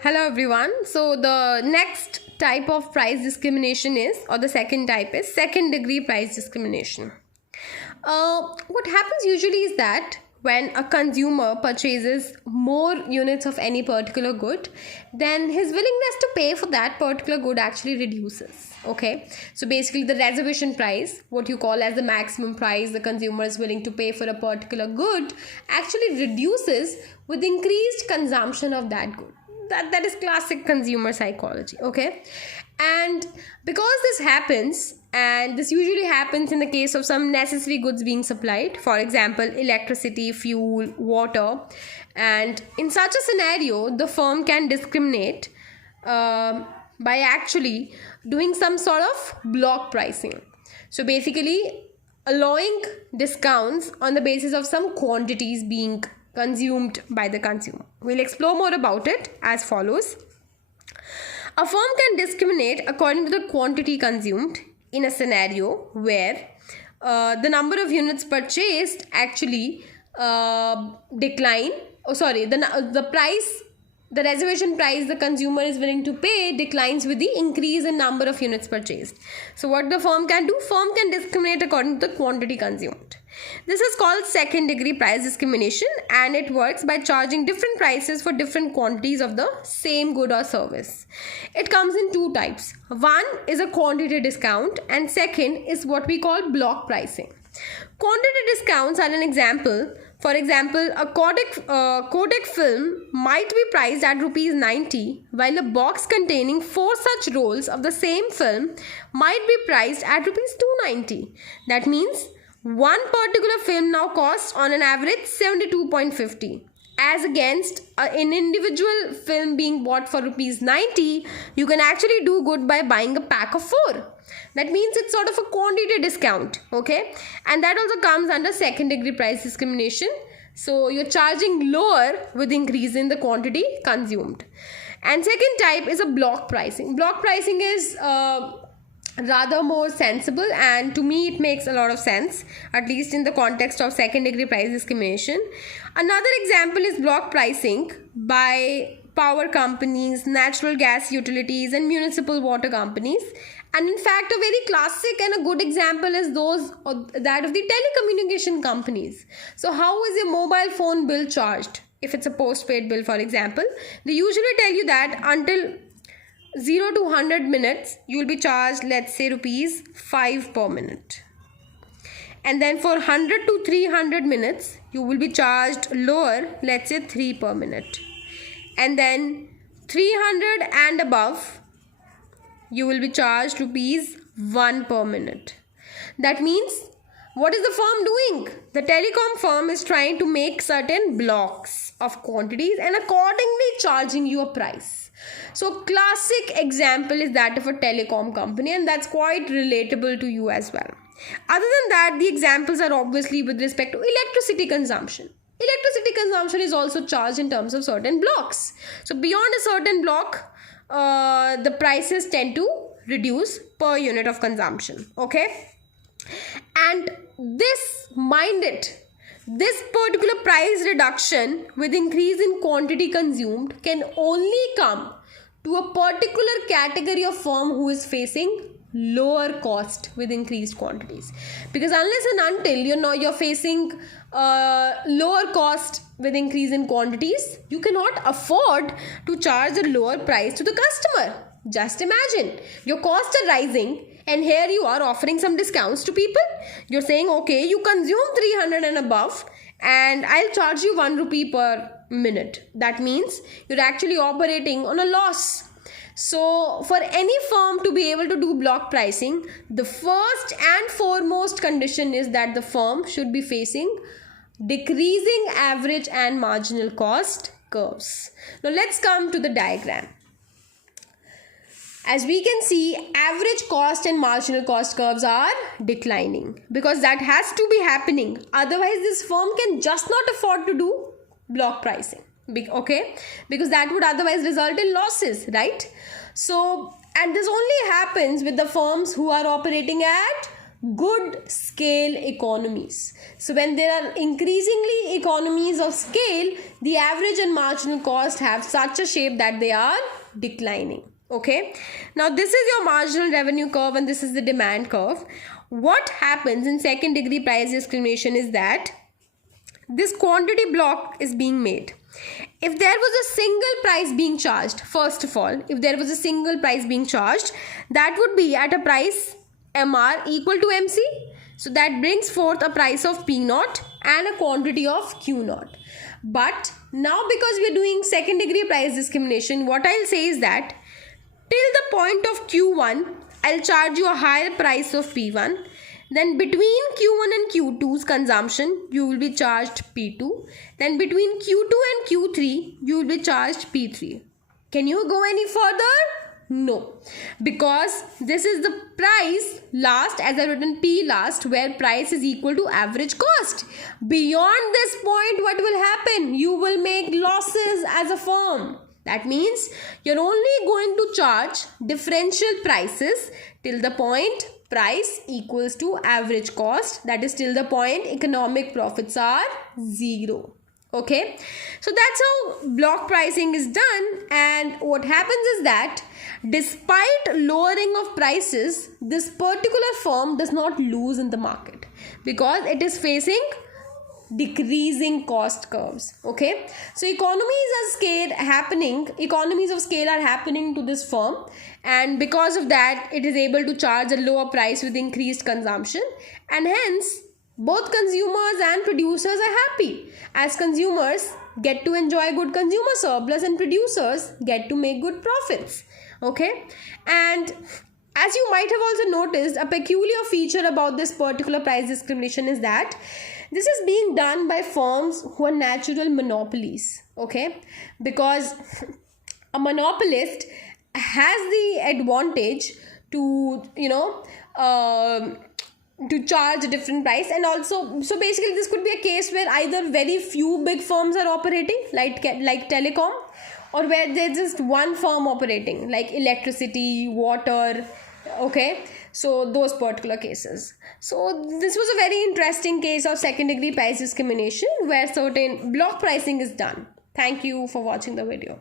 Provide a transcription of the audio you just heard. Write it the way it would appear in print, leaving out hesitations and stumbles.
Hello everyone. So the next type of price discrimination is, or the second type is second degree price discrimination. What happens usually is that when a consumer purchases more units of any particular good, then his willingness to pay for that particular good actually reduces. Okay, so basically the reservation price, what you call as the maximum price the consumer is willing to pay for a particular good, actually reduces with increased consumption of that good. That is classic consumer psychology. Okay, and because this happens, and this usually happens in the case of some necessary goods being supplied, for example electricity, fuel, water, and in such a scenario the firm can discriminate by actually doing some sort of block pricing. So basically allowing discounts on the basis of some quantities being consumed by the consumer. We'll explore more about it as follows. A firm can discriminate according to the quantity consumed in a scenario where the number of units purchased actually decline. The reservation price the consumer is willing to pay declines with the increase in number of units purchased. So what the firm can do? Firm can discriminate according to the quantity consumed. This is called second degree price discrimination, and it works by charging different prices for different quantities of the same good or service. It comes in two types. One is a quantity discount, and second is what we call block pricing. Quantity discounts are an example. For example, a Kodak film might be priced at rupees 90, while a box containing 4 such rolls of the same film might be priced at rupees 290. That means one particular film now costs on an average 72.50, as against an individual film being bought for rupees 90. You can actually do good by buying a pack of 4. That means it's sort of a quantity discount. Okay, and that also comes under second degree price discrimination. So you're charging lower with increase in the quantity consumed. And second type is a block pricing. Block pricing is rather more sensible, and to me it makes a lot of sense, at least in the context of second degree price discrimination. Another example is block pricing by power companies, natural gas utilities, and municipal water companies. And in fact, a very classic and a good example is that of the telecommunication companies. So how is your mobile phone bill charged? If it's a postpaid bill, for example, they usually tell you that until 0 to 100 minutes you will be charged, let's say, rupees 5 per minute, and then for 100 to 300 minutes you will be charged lower, let's say 3 per minute, and then 300 and above you will be charged rupees 1 per minute. That means, what is the firm doing? The telecom firm is trying to make certain blocks of quantities and accordingly charging you a price. So classic example is that of a telecom company, and that's quite relatable to you as well. Other than that, the examples are obviously with respect to electricity consumption. Electricity consumption is also charged in terms of certain blocks. So beyond a certain block, the prices tend to reduce per unit of consumption. Okay, and this particular price reduction with increase in quantity consumed can only come to a particular category of firm who is facing lower cost with increased quantities, because unless and until you're facing lower cost with increase in quantities, you cannot afford to charge a lower price to the customer. Just imagine, your costs are rising and here you are offering some discounts to people. You're saying, okay, you consume 300 and above and I'll charge you 1 rupee per minute. That means you're actually operating on a loss. So for any firm to be able to do block pricing, the first and foremost condition is that the firm should be facing decreasing average and marginal cost curves. Now let's come to the diagram. As we can see, average cost and marginal cost curves are declining, because that has to be happening. Otherwise, this firm can just not afford to do block pricing. Okay, because that would otherwise result in losses, right? So, and this only happens with the firms who are operating at good scale economies. So when there are increasingly economies of scale, the average and marginal cost have such a shape that they are declining. Okay, now this is your marginal revenue curve and this is the demand curve. What happens in second degree price discrimination is that this quantity block is being made. If there was a single price being charged, first of all, if there was a single price being charged, that would be at a price MR equal to MC. So that brings forth a price of P naught and a quantity of Q naught. But now because we are doing second degree price discrimination, what I'll say is that till the point of Q1, I'll charge you a higher price of P1. Then between Q1 and Q2's consumption, you will be charged P2. Then between Q2 and Q3, you will be charged P3. Can you go any further? No. Because this is the price last, as I've written P last, where price is equal to average cost. Beyond this point, what will happen? You will make losses as a firm. That means you're only going to charge differential prices till the point price equals to average cost. That is till the point economic profits are 0. Okay, so that's how block pricing is done. And what happens is that despite lowering of prices, this particular firm does not lose in the market because it is facing decreasing cost curves. Okay, so economies of scale are happening to this firm, and because of that it is able to charge a lower price with increased consumption, and hence both consumers and producers are happy, as consumers get to enjoy good consumer surplus and producers get to make good profits. Okay, and as you might have also noticed, a peculiar feature about this particular price discrimination is that this is being done by firms who are natural monopolies. Okay, because a monopolist has the advantage to to charge a different price, and also so basically this could be a case where either very few big firms are operating like telecom, or where there's just one firm operating like electricity, water. Okay, so those particular cases. So this was a very interesting case of second degree price discrimination where certain block pricing is done. Thank you for watching the video.